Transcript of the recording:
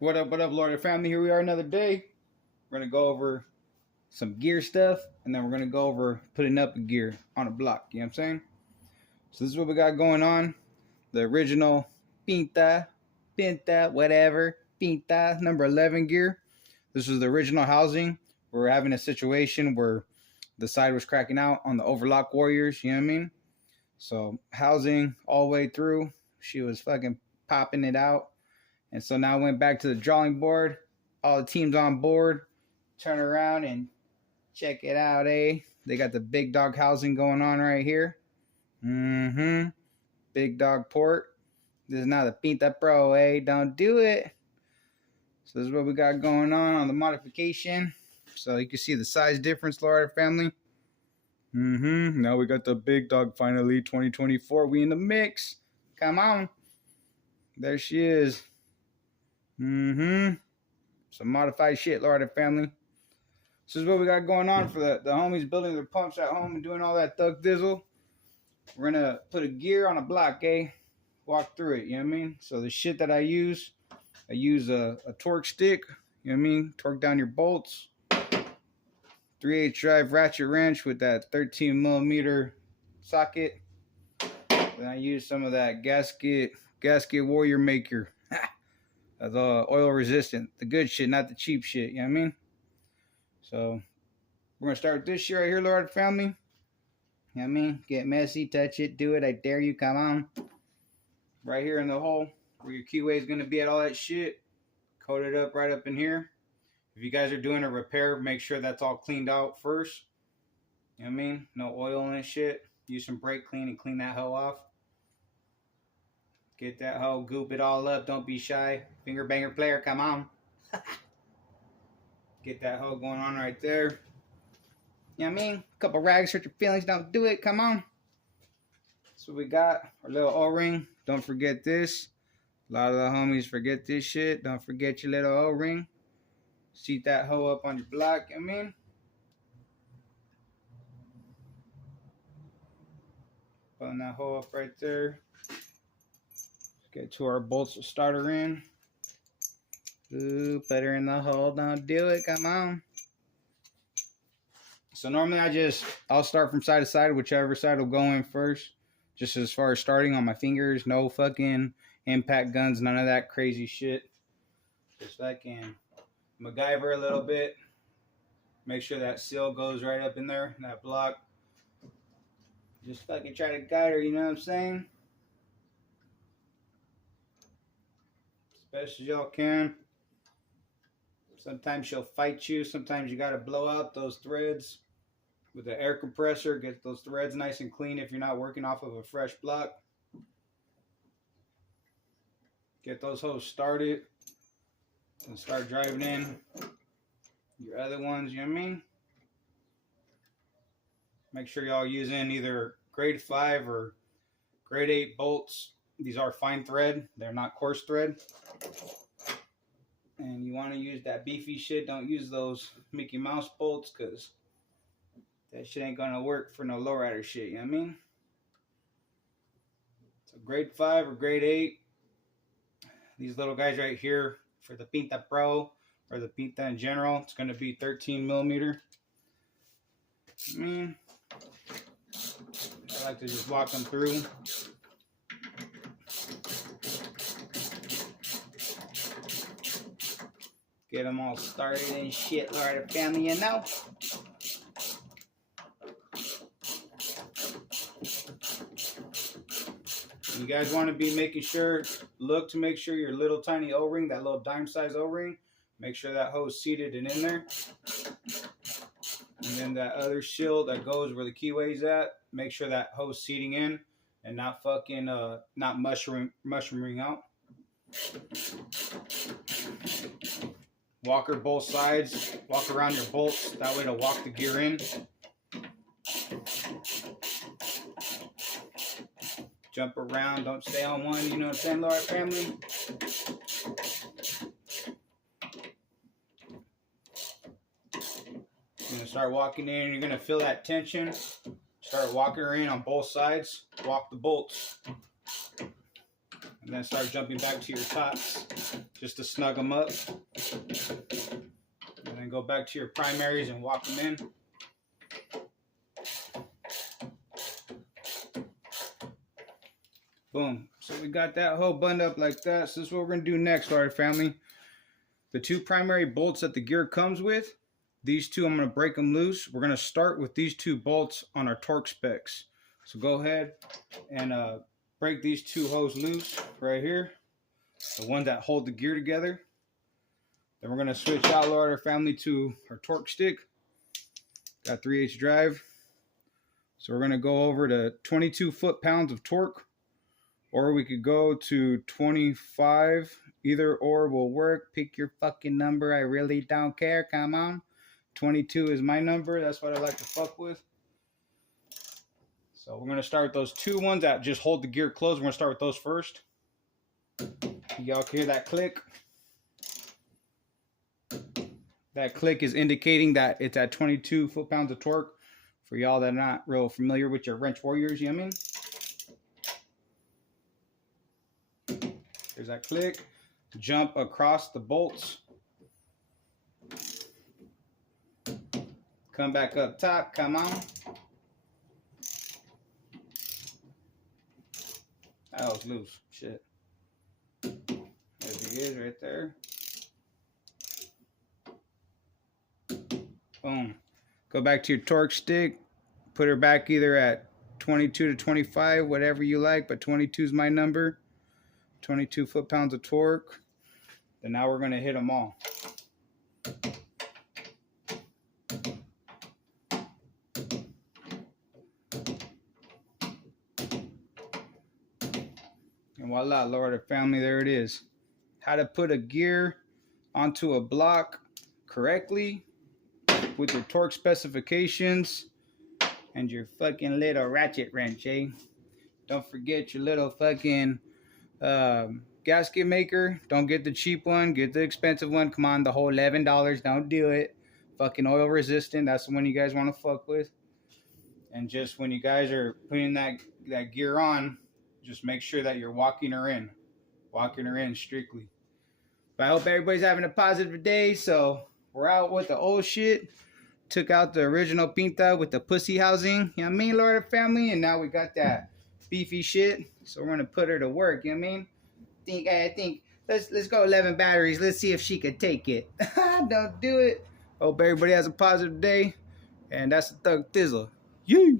What up, Lowrider family? Here we are another day. We're going to go over some gear stuff, and then we're going to go over putting up a gear on a block. You know what I'm saying? So this is what we got going on. The original Pinta, whatever, Pinta, number 11 gear. This was the original housing. We were having a situation where the side was cracking out on the overlock warriors. You know what I mean? So housing all the way through. She was fucking popping it out. And so now I went back to the drawing board. All the teams on board. Turn around and check it out, eh? They got the big dog housing going on right here. Big dog port. This is now the Pinta Pro, eh? Don't do it. So this is what we got going on the modification. So you can see the size difference, Lowrider family. Now we got the big dog finally, 2024. We in the mix. Come on. There she is. Some modified shit, Lowrider family. This is what we got going on for the homies building their pumps at home and doing all that thug dizzle. We're going to put a gear on a block, eh? Walk through it, you know what I mean? So the shit that I use a torque stick, you know what I mean? Torque down your bolts. 3/8 drive ratchet wrench with that 13mm socket. Then I use some of that gasket warrior maker. That's oil resistant. The good shit, not the cheap shit, you know what I mean? So we're going to start with this shit right here, Lowrider family. You know what I mean? Get messy, touch it, do it. I dare you, come on. Right here in the hole where your keyway is going to be at all that shit. Coat it up right up in here. If you guys are doing a repair, make sure that's all cleaned out first. You know what I mean? No oil and shit. Use some brake clean and clean that hoe off. Get that hoe, goop it all up. Don't be shy. Finger banger player, come on. Get that hoe going on right there. You know what I mean? A couple rags hurt your feelings. Don't do it. Come on. So we got our little O-ring. Don't forget this. A lot of the homies forget this shit. Don't forget your little O-ring. Seat that hoe up on your block. You know what I mean? Putting that hoe up right there. Get to our bolts to start her in. Ooh, put her in the hole. Don't do it. Come on. So normally I'll start from side to side, whichever side will go in first. Just as far as starting on my fingers. No fucking impact guns. None of that crazy shit. Just fucking MacGyver a little bit. Make sure that seal goes right up in there. In that block. Just fucking try to guide her. You know what I'm saying? Best as y'all can. Sometimes she'll fight you. Sometimes you got to blow out those threads with the air compressor. Get those threads nice and clean if you're not working off of a fresh block. Get those hoes started and start driving in your other ones, you know what I mean? Make sure y'all using either grade 5 or grade 8 bolts. These are fine thread. They're not coarse thread. And you want to use that beefy shit. Don't use those Mickey Mouse bolts because that shit ain't going to work for no lowrider shit. You know what I mean? So grade 5 or grade 8. These little guys right here for the Pinta Pro or the Pinta in general. It's going to be 13mm. I mean, I like to just walk them through. Get them all started and shit, Lowrider family, you know. You guys want to be making sure, look to make sure your little tiny O-ring, that little dime size O-ring, make sure that hose seated and in there. And then that other shield that goes where the keyway's at, make sure that hose seating in and not fucking, not mushrooming out. Walk her both sides. Walk around your bolts. That way to walk the gear in. Jump around. Don't stay on one. You know what I'm saying, Lowrider family? You're going to start walking in. You're going to feel that tension. Start walking her in on both sides. Walk the bolts. And then start jumping back to your tops. just to snug them up. And then go back to your primaries and walk them in. Boom. So we got that hole buttoned up like that. So this is what we're going to do next, Lowrider family. The two primary bolts that the gear comes with, these two, I'm going to break them loose. We're going to start with these two bolts on our torque specs. So go ahead and break these two hoses loose right here. The ones that hold the gear together. Then we're going to switch out, Lowrider family, to our torque stick. Got 3/8 drive. So we're going to go over to 22 foot-pounds of torque. Or we could go to 25. Either or will work. Pick your fucking number. I really don't care. Come on. 22 is my number. That's what I like to fuck with. So we're going to start with those two ones that just hold the gear closed. We're going to start with those first. Y'all can hear that click. That click is indicating that it's at 22 foot-pounds of torque. For y'all that are not real familiar with your wrench warriors, you know what I mean? There's that click. Jump across the bolts. Come back up top. Come on. That was loose. Shit. There he is right there. Boom. Go back to your torque stick. Put her back either at 22 to 25, whatever you like, but 22 is my number. 22 foot-pounds of torque. Then now we're going to hit them all. And voila, Lowrider family, there it is. How to put a gear onto a block correctly with your torque specifications and your fucking little ratchet wrench, eh? Don't forget your little fucking gasket maker. Don't get the cheap one, get the expensive one. Come on, the whole $11. Don't do it. Fucking oil resistant, that's the one you guys want to fuck with. And just when you guys are putting that gear on, just make sure that you're walking her in strictly. But I hope everybody's having a positive day. So we're out with the old shit. Took out the original pinta with the pussy housing, you know what I mean, Lowrider family, and now we got that beefy shit. So we're gonna put her to work, you know what I mean? I think let's go 11 batteries. Let's see if she could take it. Don't do it. Hope everybody has a positive day. And that's the Thug Thizzle. Yee!